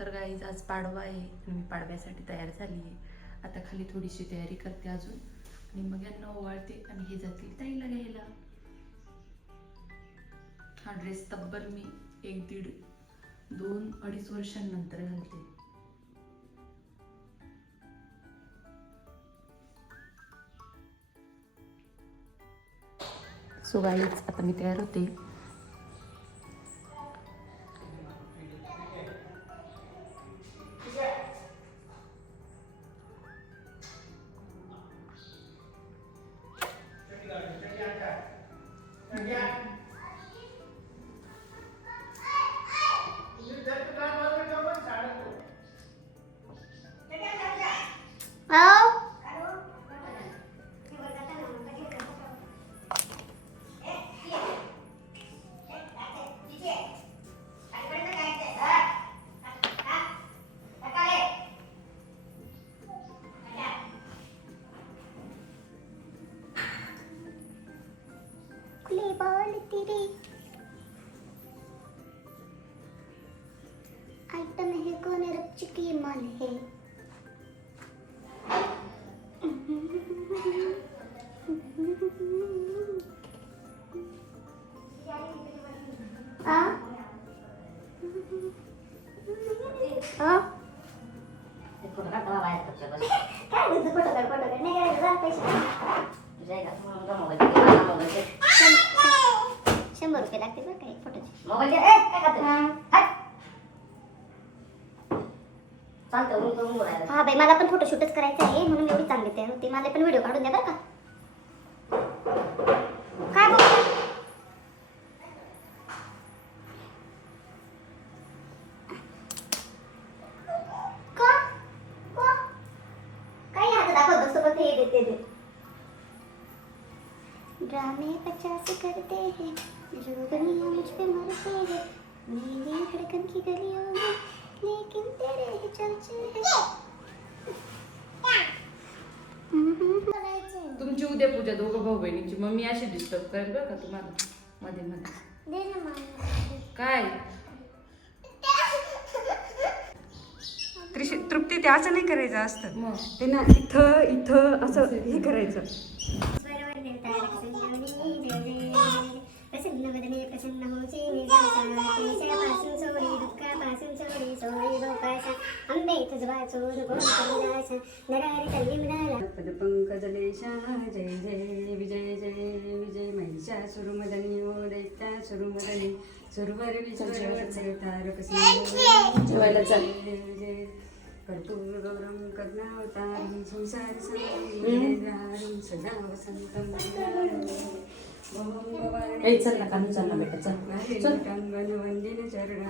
तर गाईज आज पाडवा आहे. आणि मी पाडव्यासाठी तयार झाली आहे. आता खाली थोडीशी तयारी करते अजून. आणि मग यांना ओवाळते आणि हे जातील ताईला घ्यायला. हा ड्रेस तब्बल मी एक दीड दोन अडीच वर्षांनंतर घालते. सो गाईज आता मी तयार होते. कौन मन है हा बाई मला पण फोटोशूटच करायचं आहे म्हणून एवढी चांगली तयार होते. मला पण व्हिडिओ काढून द्या बरं का. काय बोलतो? हे देते ड्रामे पचास करते हैं जो दुनिया मुझ पे मरते हैं मेरी धड़कन की गलियों में लेकिन तेरे ही चर्चे हैं। तुमची उद्या पूजा दोघं भाऊ बहिणीची. मम्मी अशी डिस्टर्ब करेल बरं का तुम्हाला? मध्ये मध्ये. काय? त्रिश तृप्ती ते असं नाही करायचं असतं. मग? ते ना इथं इथं असं हे करायचं. प्रसन्न वदने प्रसन्न होची निर्गाचा केशापासून सोडी दुःखापासून सोडी सोडी भोकाचा अंबे तुझवा चोर कोण कविदासा नरारी तल्ली मिळाला पदपंकजलेशा जय जय विजय जय विजय महिषा महिषासुरमदनी ओ दैत्या सुरुमदनी सुरवर विश्वर तारक सिंह जय जय कर्पूर गौरम कर्णावतारी संसार सारी सदा वसंतम ओम भवानी ए, चल ना, कानू चल ना बेटा, चल. चल. टंगन वंदिन चरण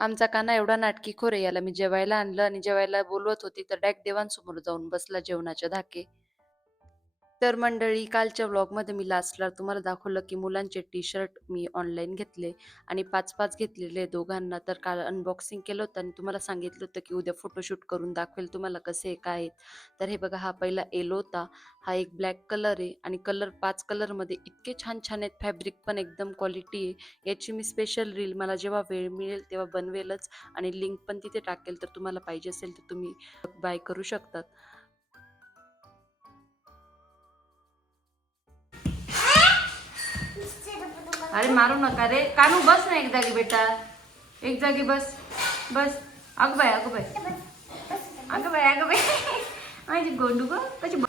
आमचा काना एवढा नाटकीखोर आहे याला मी जेवायला आणलं आणि जेवायला बोलवत होती तर डायरेक्ट देवांसमोर जाऊन बसला जेवणाच्या धाके तर मंडळी कालच्या व्लॉगमध्ये मी लास्टला तुम्हाला दाखवलं की मुलांचे टी शर्ट मी ऑनलाईन घेतले आणि पाच पाच घेतलेले दोघांना. तर काल अनबॉक्सिंग केलं होतं आणि तुम्हाला सांगितलं होतं की उद्या फोटोशूट करून दाखवेल तुम्हाला कसे काय आहेत तर हे बघा हा पहिला येलो होता. हा एक ब्लॅक कलर आहे आणि कलर पाच कलरमध्ये इतके छान छान आहेत. फॅब्रिक पण एकदम क्वालिटी आहे. याची मी स्पेशल रील मला जेव्हा वेळ मिळेल तेव्हा बनवेलच आणि लिंक पण तिथे टाकेल. तर तुम्हाला पाहिजे असेल तर तुम्ही बाय करू शकतात. अरे मारू नका रे. कानू बस ना एक जागी बेटा. एक जागी बस. बस. अगं बाय अगं बाय अगं बाय अगं बाय माझी गोंडू ग कशी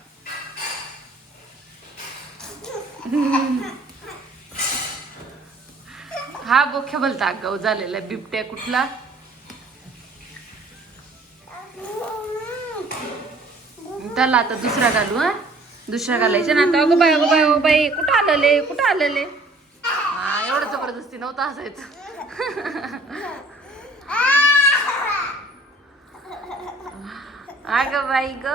हा बोख्या बोलता आगाऊ हो झालेला आहे, बिबट्या कुठला? त्याला आता दुसरा घालू हा? दुसरा घालायचा ना आता. अगं बाय अगं बाय अगं बाई. कुठं आलेले? कुठं आलेले? नव्हतं असायचं अगं बाई ग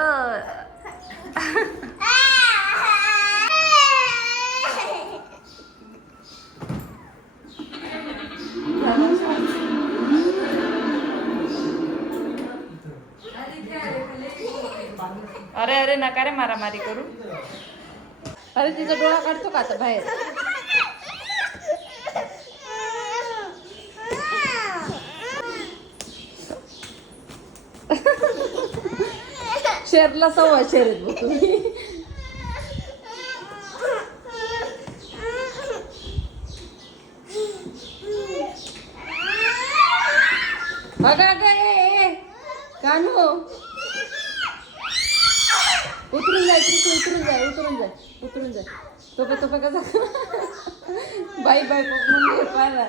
अरे अरे नका रे मारामारी करू। अरे तिचा डोळा काढतो का आता बाहेर? शेरला सव्वा शेर आहेत बघ तुम्ही बघा ग ए, ए, कानू उतरून जाय तिथे उतरून जाय उतरून जाय उतरून जाय तो तो कसा बाय बाय म्हणजे पाहिला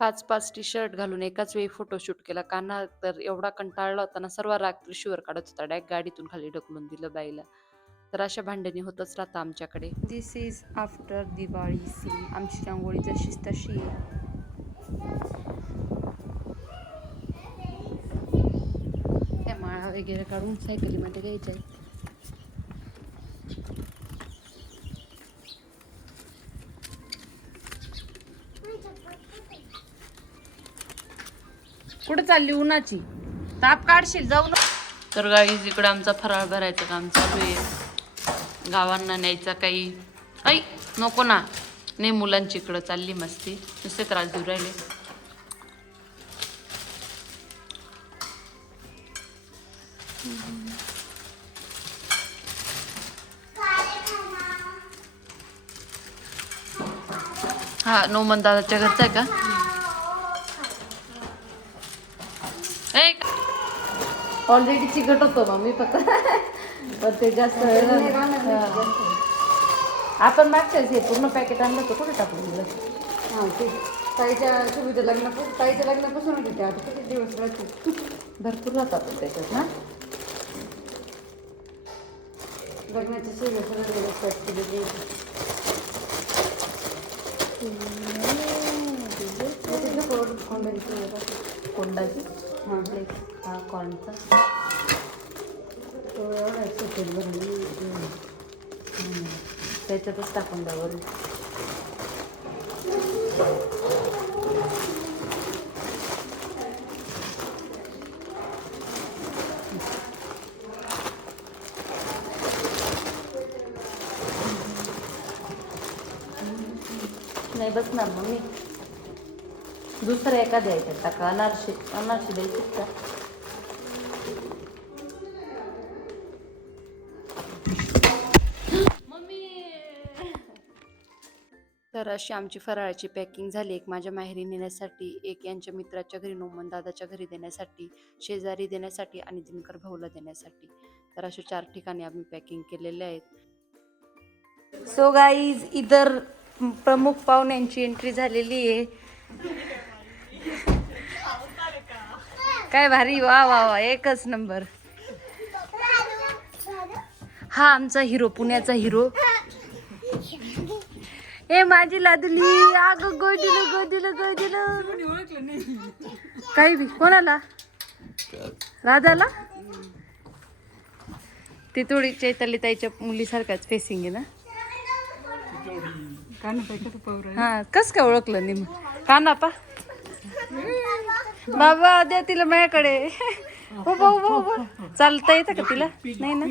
पाच पाच टी शर्ट घालून एकाच वेळी फोटोशूट केला. कान्हा तर एवढा कंटाळला होता ना सर्व राग त्रिशीवर काढत होता. डायरेक्ट गाडीतून खाली ढकलून दिलं बाईला. तर अशा भांडणी होतच राहतं आमच्याकडे. This is after Diwali see आमची रांगोळी जशीच तशी आहे. त्या माळा वगैरे काढून सायकलीमध्ये घ्यायच्या आहेत. कुठं चालली उन्हाची? ताप काढशील जाऊ ना. तर गाईज इकडं आमचा फराळ भरायचं काम चालू आहे. गावांना न्यायचा काही. ऐ नको ना. नाही मुलांची इकडं चालली मस्ती. नुसते त्रास देऊ राहिले. हा नोमन दादाच्या घरचा आहे का? ऑलरेडी चिकट होतो मग मी फक्त पण ते जास्त. आपण मागच्या वेळेस हे पूर्ण पॅकेट आणलं होतं कुठे टाकून दिलं? हा ते ताईच्या सुविधा लग्नापासून ताईच्या लग्नापासून होते ते आता किती दिवस राहते भरपूर राहतात त्याच्यात ना? लग्नाची सुविधा केलेली कोंडाची हां. हा कॉर्नचा. तो एवढा सफेद भरली त्याच्यातच टाकून द्या वरून. नाही बसणार मग मी. दुसरं एका द्यायचं टाका. अनारशी अनारशी द्यायची का? तर अशी आमची फराळाची पॅकिंग झाली. एक माझ्या माहेरी नेण्यासाठी एक यांच्या मित्राच्या घरी नोमन दादाच्या घरी देण्यासाठी शेजारी देण्यासाठी आणि दिनकर भाऊला देण्यासाठी. तर अशा चार ठिकाणी आम्ही पॅकिंग केलेले आहेत. सो गाईज इतर प्रमुख पाहुण्यांची एंट्री झालेली आहे. काय भारी वा वा वा एकच नंबर हा आमचा हिरो पुण्याचा हिरो ए माझी लादली. आग गोदिलं गोदिलं गोदिलं. काही बी कोणाला? राधाला? ती थोडी चैताली ताईच्या मुलीसारखाच फेसिंग आहे ना. हा कस काय ओळखलं निम काना पा. बाबा द्या तिला माझ्याकडे. उभा उभा उभा. चालता येतं का तिला? नाही ना?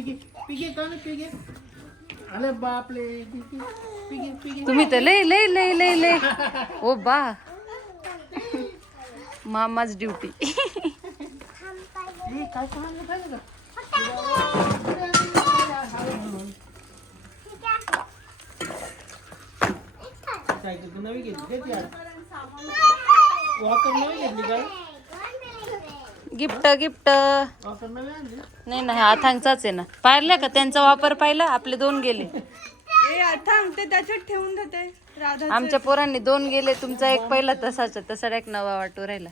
तुम्ही तर लय लय लय लय लय. ओ बा. मामाच ड्युटी. गिफ्ट गिफ्ट नाही नाही हा थांगचाच आहे ना. पाहिलं का? त्यांचा वापर पाहिला आपले दोन गेले. थांब ते त्याच्यात ठेवून देते. राधा आमच्या पोरांनी दोन गेले तुमचा एक पहिला तसाच तसा एक नवा वाटू राहिला.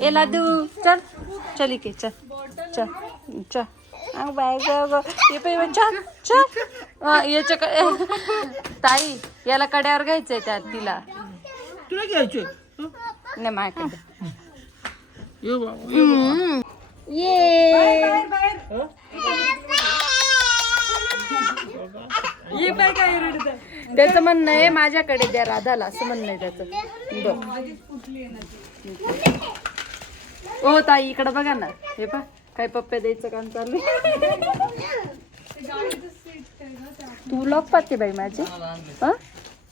ए लादू चल. चल इके चल. चल चल. बाय चल चल. याच्या क- ताई याला कड्यावर घ्यायचंय त्यात तिला. तुला घ्यायचे नाही माझ्याकडे ये बाबा हम्म. ये. ये पाय काय रडत त्याचं म्हणणं आहे माझ्याकडे द्या राधाला असं म्हणणं आहे त्याचं. बघ. ओ ताई इकडे बघा ना. हे पा काय पप्प्या द्यायचं काम चालू आहे. तू व्लॉग पाहते बाई माझे? हा?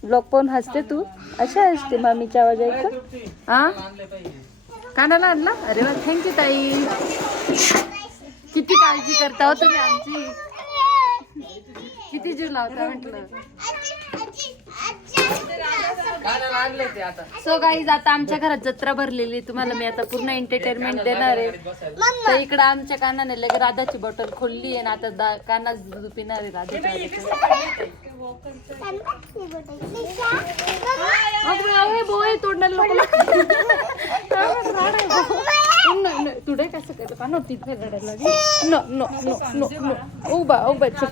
व्लॉग पाहून हसते तू? अशा हसते मामीच्या आवाज ऐकून? हा? कानाला आणला? अरे वा थँक्यू ताई. किती काळजी करता हो तुम्ही आमची. किती जीव लावता म्हटलं. सो गाईज आता आमच्या घरात जत्रा भरलेली. तुम्हाला मी आता पूर्ण एंटरटेनमेंट देणार आहे. तर इकडं आमच्या कानाने लगे राधाची बॉटल खोलली आहे आणि आता दूध पिणार आहे बोय तोडणार लोक तुडे कसं केलं का नव्हती no no no no no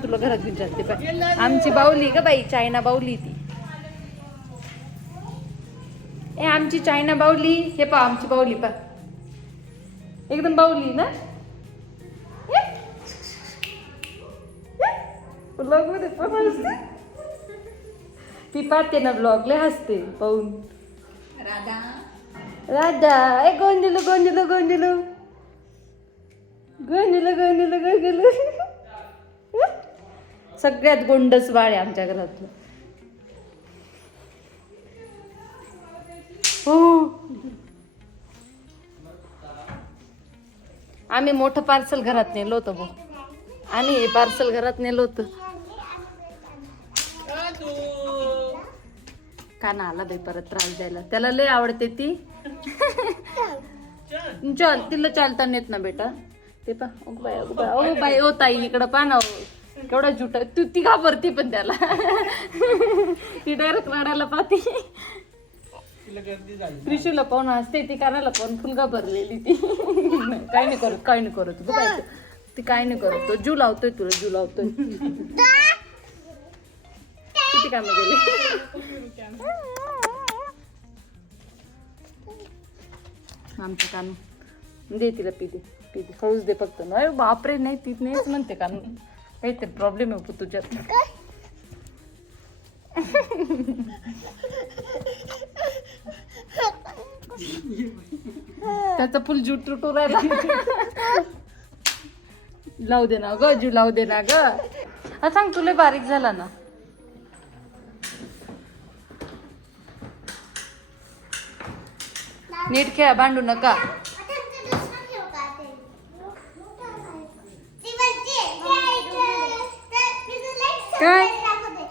तुला घरात घेऊन जाते बाई आमची बाऊली का बाई चायना बाऊली ती. ए आमची चायना बाऊली हे पा आमची बाऊली पा. एकदम बाऊली ना? पण हसते. ती पाहते ना ब्लॉग लय हसते पाहून. राधा. ए गोंजलू गोंजलू गोंजलू गोंजलू गोंजलू गोंजलू सगळ्यात गोंडस बाळ आहे आमच्या घरातलं. हो. आम्ही मोठं पार्सल घरात नेलो होतं भाऊ. आणि हे पार्सल घरात नेलं होतं. काना आला बाई परत त्रास द्यायला. त्याला लय आवडते ती. चल तिला चालता नेत ना बेटा. ते पा ओ bye O bye O by ओ ताई इकडं पा ना केवढा जुटा तू ती घाबरती पण त्याला. ती डायरेक्ट रडायला पाहते. त्रिशूला पाहून हसते ती कानाला पाहून फुल घाबरलेली ती. काय नाही करत काय नाही करत. तू काय ती काय नाही करत. तो जू लावतोय तुला जू लावतोय. किती कामं गेली आमचं कान दे तिला पिदी पिदी खाऊच दे. फक्त. नाही बापरे नाही तीच नाहीच म्हणते कान काहीतरी प्रॉब्लेम आहे तुझ्यात. त्याचा फुल जूट तुटू राहिला. लावू दे ना ग जू लावू दे ना ग. सांग तुला बारीक झाला ना. नीट खेळा भांडू नका.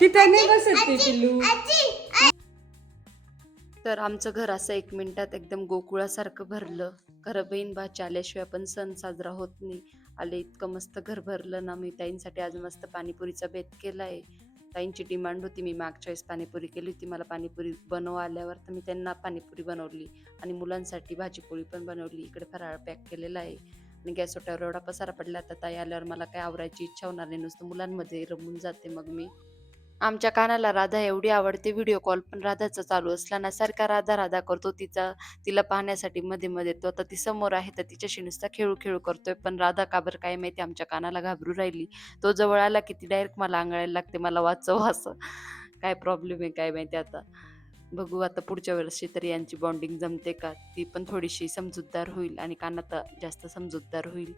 तिथं नाही बसत ते पिल्लू तर आमचं घर असं एक मिनिटात एकदम गोकुळासारखं भरलं. खरं बहीण भाची आल्याशिवाय पण सण साजरा होत नाही. आले इतकं मस्त घर भरलं ना मी ताईंसाठी आज मस्त पाणीपुरीचा बेत केलाय. ताईंची डिमांड होती मी मागच्या वेळेस पाणीपुरी केली होती मला पाणीपुरी बनव आल्यावर तर मी त्यांना पाणीपुरी बनवली. आणि मुलांसाठी भाजीपोळी पण बनवली इकडे फराळ पॅक केलेला आहे. आणि गॅस ओट्यावर एवढा पसारा पडला आता ताई आल्यावर मला काय आवरायची इच्छा होणार नाही नुसतं मुलांमध्ये रमून जाते मग मी. आमच्या कानाला राधा एवढी आवडते व्हिडिओ कॉल पण राधाचा चालू असला ना सारखा राधा राधा करतो तिचा तिला पाहण्यासाठी मध्ये मध्ये तो आता ती समोर आहे तर तिच्याशी नुसता खेळू खेळू करतोय पण राधा का बरं काय माहिती आमच्या कानाला घाबरू राहिली. तो जवळ आला की ती डायरेक्ट मला आंगळायला लागते मला वाचव असं. काय प्रॉब्लेम आहे काय माहिती आता. बघू आता पुढच्या वेळेसची तरी यांची बॉन्डिंग जमते का? ती पण थोडीशी समजूतदार होईल आणि कानात जास्त समजूतदार होईल.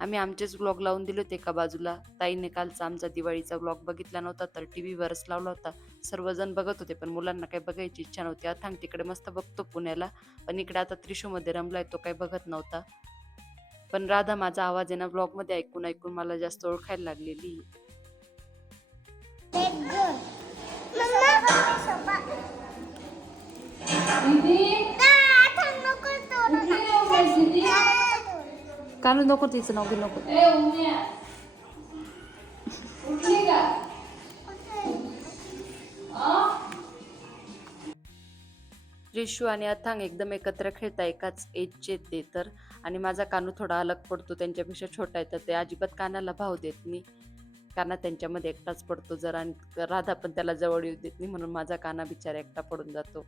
आम्ही आमचेच ब्लॉग लावून दिले होते एका बाजूला. ताईने कालचा आमचा दिवाळीचा ब्लॉग बघितला नव्हता तर टी व्हीवरच लावला होता. सर्वजण बघत होते पण मुलांना काही बघायची इच्छा नव्हती. अथांग तिकडे मस्त बघतो पुण्याला. पण इकडे आता त्रिशूमध्ये रमलाय तो काही बघत नव्हता. पण राधा माझा आवाज आहे ना व्लॉगमध्ये ऐकून ऐकून मला जास्त ओळखायला लागलेली. कानू नको तिचं नाव घेऊ नको. रिशू आणि अथांग एकदम एकत्र खेळता एकाच एजचे ते तर. आणि माझा कानू थोडा अलग पडतो त्यांच्यापेक्षा छोटा आहे तर ते अजिबात कानाला भाव देत नाही. काना त्यांच्यामध्ये एकटाच पडतो जरा. आणि राधा पण त्याला जवळ येऊ देत नाही म्हणून माझा काना बिचारा एकटा पडून जातो.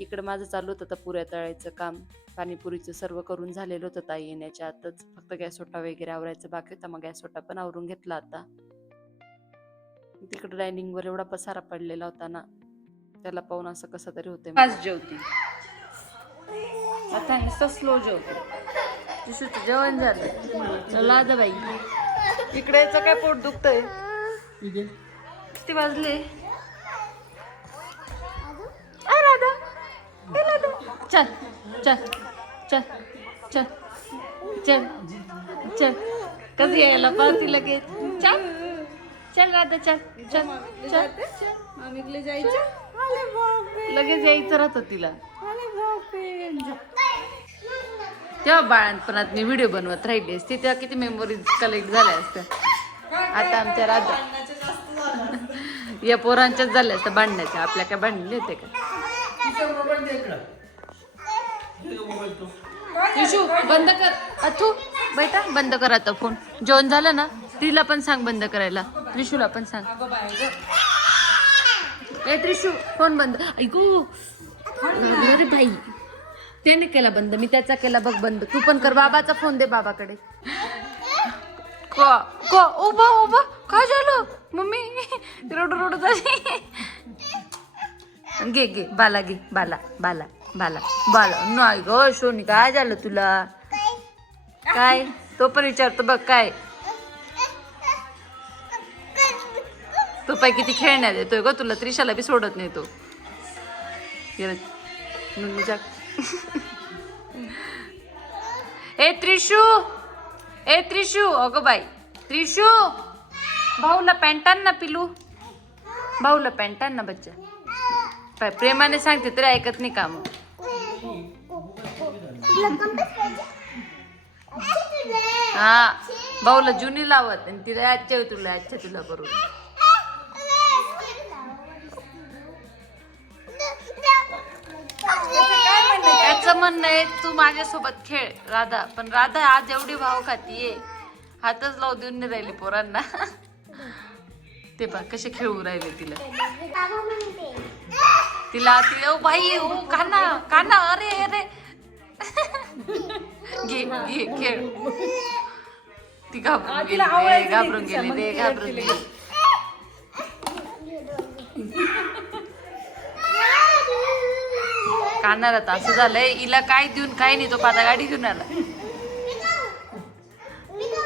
इकडे माझं चालू होतं तर पुऱ्या तळायचं काम. पाणीपुरीचं सर्व करून झालेलं होतं ताई येण्याच्या आतच. फक्त गॅस ओटा वगैरे आवरायचं बाकी होता मग गॅस ओटा पण आवरून घेतला आता. तिकडे डायनिंगवर एवढा पसारा पडलेला होता ना त्याला पाहून असं कसं तरी होते जेवती. आता नुसतं स्लो जेवतो. जेवण झालं. चला आता बाई. इकडे याचं काय पोट दुखतंय? किती वाजले? चल चल चल चल चल चल. कधी यायला पाहती लगेच? चल चल राधा चल चल चल. मामीकडे जायचं? लगेच यायचं राहतं तिला. तेव्हा बाळणपणात मी व्हिडिओ बनवत राहिली असते तेव्हा किती मेमोरीज कलेक्ट झाल्या असत्या. आता आमच्या राधा या पोरांच्याच झाल्या असत्या भांडण्याच्या. आपल्या काय भांडले होते का? इशू बंद कर. अथू बैठा बंद कर आता फोन. जेवण झालं ना तिला पण सांग बंद करायला. त्रिशूला पण सांग. ए त्रिशू फोन बंद. ऐकू. अरे भाई त्याने केला बंद मी त्याचा केला बघ बंद. तू पण कर बाबाचा फोन दे बाबाकडे. उभा उभा. काय झालं? मम्मी रोड रोड झाली. घे घे बाला घे बाला बाला. बाला. बाला. नाही ग सोनी काय झालं तुला? काय? तो पण विचारतो बघ काय? तो पाय किती खेळण्यात येतोय ग तुला त्रिशाला बी सोडत नाही तो. मग जा. ए त्रिशू! ए त्रिशू! अगं बाई. त्रिशू! भाऊला पॅन्ट ना पिलू. भाऊला पॅन्ट ना बच्चा. पाय प्रेमाने सांगते तरी ऐकत नाही का मग? हा. भाऊला जुनी लावत आणि तिला आजच्या तुला आजच्या तुला करून. त्याचं म्हणणं आहे तू माझ्यासोबत खेळ राधा. पण राधा आज एवढी भाव खातीये हातच लावू देऊन नाही राहिली पोरांना. ते पण कसे खेळू राहिले तिला. तिला ती ओ बाई हो काना काना अरे अरे. घे घे खेळ. ती घाबरून गेली रे, घाबरून गेली रे घाबरून गेली. कानाला तर असं झालंय हिला काय देऊन काय नाही तो पाता गाडी घेऊन आला.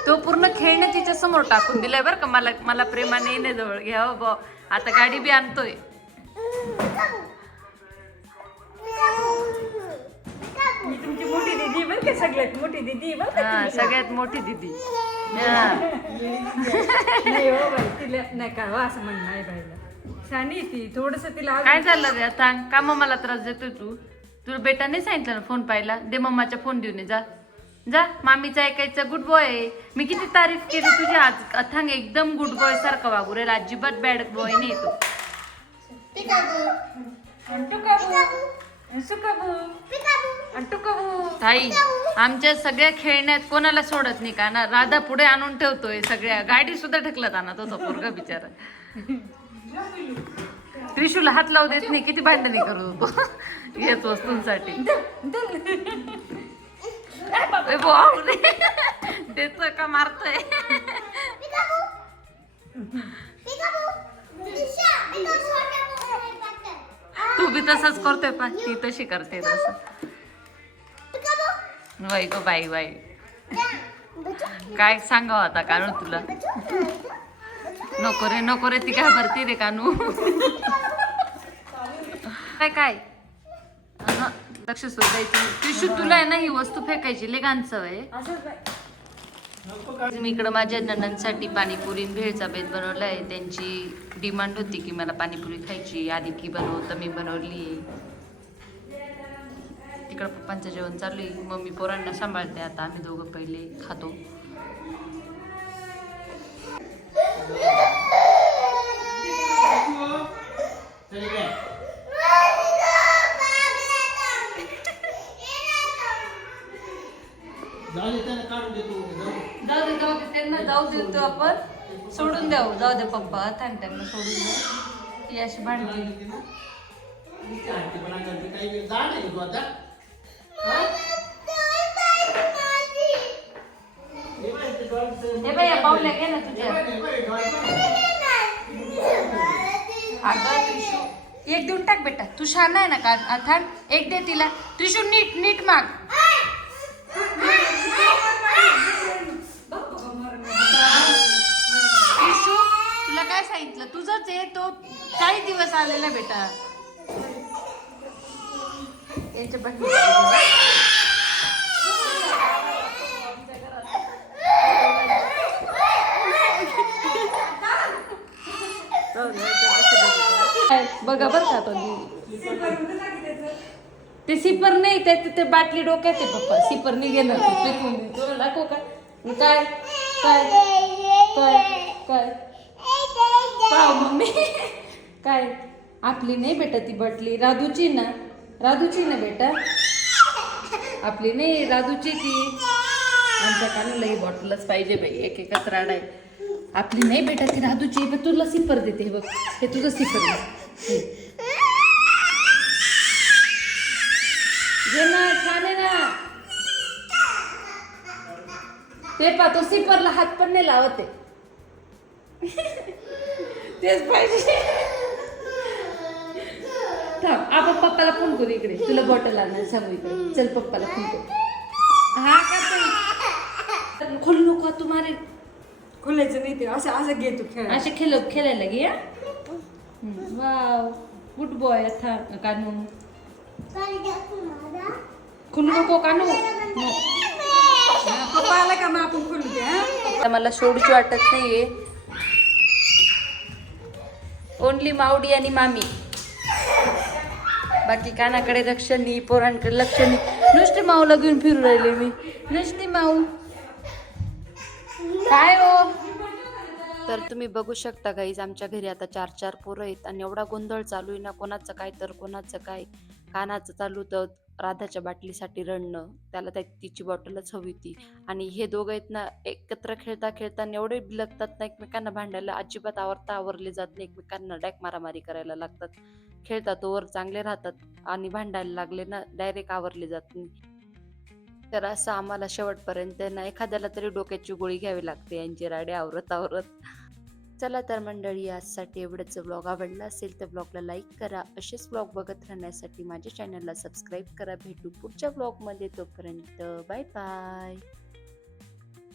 तो पूर्ण खेळणं तिच्या समोर टाकून दिलाय बरं का मला मला प्रेमाने येणे जवळ घ्या बा आता गाडी बी आणतोय. मी तुमची मोठी दिदी बरं का सगळ्यात मोठी दिदी बरं का हा सगळ्यात मोठी दिदी. हा. नाही हो बाई तिला नाही का हो असं म्हणणं आहे बाईला. शानी आहे ती थोडस तिला अजून- काय झालं रे सांग का मला त्रास देतोय तू? तुला बेटा नाही सांगितलं ना फोन पाहिला दे मम्माचा फोन देऊन ये, जा. जा मामीचं ऐकायचं गुड बॉय आहे. मी किती तारीफ केली तुझी आज? अथांग एकदम गुड बॉय सारखं वागू रे. अजिबात बॅड बॉय नाही तू. अंटू काबू ताई आमच्या सगळ्या खेळण्यात कोणाला सोडत नाही का? ना राधा पुढे आणून ठेवतोय सगळ्या. गाडी सुद्धा ढकलत आणत होता पोरगा बिचारा. त्रिशूला हात लावू देत नाही. किती भांडणी करत होतो. याच वस्तूंसाठी. देतोय का मारतोय? तू बी तसंच करतोय पण ती तशी करते तसं. वाई गो बाई बाई काय सांगावं आता? कानू तुला. नको रे नको रे ती घाबरती रे कानू. काय काय? लक्ष शोधायचं पिशू तुला आहे ना ही वस्तू फेकायची. लेगान आहे. मी इकडं माझ्या नणंदसाठी पाणीपुरी भेळचा बेत बनवला आहे त्यांची डिमांड होती की मला पाणीपुरी खायची. आधी की बनव तर मी बनवली. तिकडं पप्पांचं जेवण चालू आहे. मम्मी पोरांना सांभाळते. आता आम्ही दोघं पहिले खातो. जाऊ दे त्याला काढून देतो जाऊ दे. जाऊ दे जाऊ दे त्यांना जाऊ देतो आपण. सोडून द्यावं जाऊ दे पप्पा थांब त्यांना सोडून द्या. ती अशी भांडली नुसती हट्टीपणा करते, काही जा नाही तू आता. हा? हे बघ, ते डॉलचं- हे बाई या पावल्या घे ना हे तुझ्या. बघ, हे बघ, हे डॉलचं. अगं त्रिशू एक देऊन टाक बेटा. तू छान आहे ना का अथान एक दे तिला. त्रिशू नीट नीट माग तुझंच आहे तो काही दिवस आलेला बेटा यांच्या बाकी बघा बर का तो ते सिपर नाही ते ते बाटली डोक्यात आहे पप्पा. सिपर नाही घेणार फेकून तुला दाखव का? काय? काय? काय? काय? पाव मम्मी. काय? आपली नाही बेटा ती बाटली. राधूची ना. राधूची ना बेटा? आपली नाही राधूची ती आमच्या कानाला ही बॉटलच पाहिजे बाई एक एकच राड आहे. आपली नाही बेटा ती राधूची पण तुला सिपर देते हे बघ. हे तुझं सिपर घे ना छान आहे ना. ते पा तो सिपरला हात पण नाही लावत आहे. तेच पाहिजे. थांब आपण पप्पाला फोन करू इकडे. तुला बॉटल आणणार सांगू इकडे. चल पप्पाला फोन करू. हा का खोलू नको तू मारे. खोलायचं नाही ते. असं असं घे तू खेळ असे खेळ खेळायला गे वाव. गुड बॉय था कानू. खोलू नको कानू. पप्पा आला का मग आपण खोलू ते हा? आता मला सोडूची वाटत नाहीये. ओनली मावडी आणि मामी. बाकी कानाकडे लक्ष नाही पोरांकडे लक्ष नाही. नुसती माऊला घेऊन फिरू राहिले मी. नुसती माऊ. काय हो? तर तुम्ही बघू शकता गाईज आमच्या घरी आता चार चार पोरं आहेत आणि एवढा गोंधळ चालू आहे ना कोणाचं काय तर कोणाचं काय. कानाचं चालू तर राधाच्या बाटलीसाठी रडणं त्याला त्या तिची बॉटलच हवी होती. आणि हे दोघं आहेत ना एकत्र खेळता खेळताना एवढे बिलगतात ना एकमेकांना भांडायला अजिबात आवरता आवरले जात नाही एकमेकांना डॅक मारामारी करायला लागतात. खेळतात ओवर चांगले राहतात आणि भांडायला लागले ना डायरेक्ट आवरले जात नाही. तर असं आम्हाला शेवटपर्यंत ना एखाद्याला तरी डोक्याची गोळी घ्यावी लागते यांची राडे आवरत आवरत. चला तर मंडळी आजसाठी एवढंच ब्लॉग आवडला असेल तर ब्लॉगला लाईक करा. असेच ब्लॉग बघत राहण्यासाठी माझ्या चॅनलला सबस्क्राईब करा. भेटू पुढच्या ब्लॉगमध्ये तोपर्यंत बाय बाय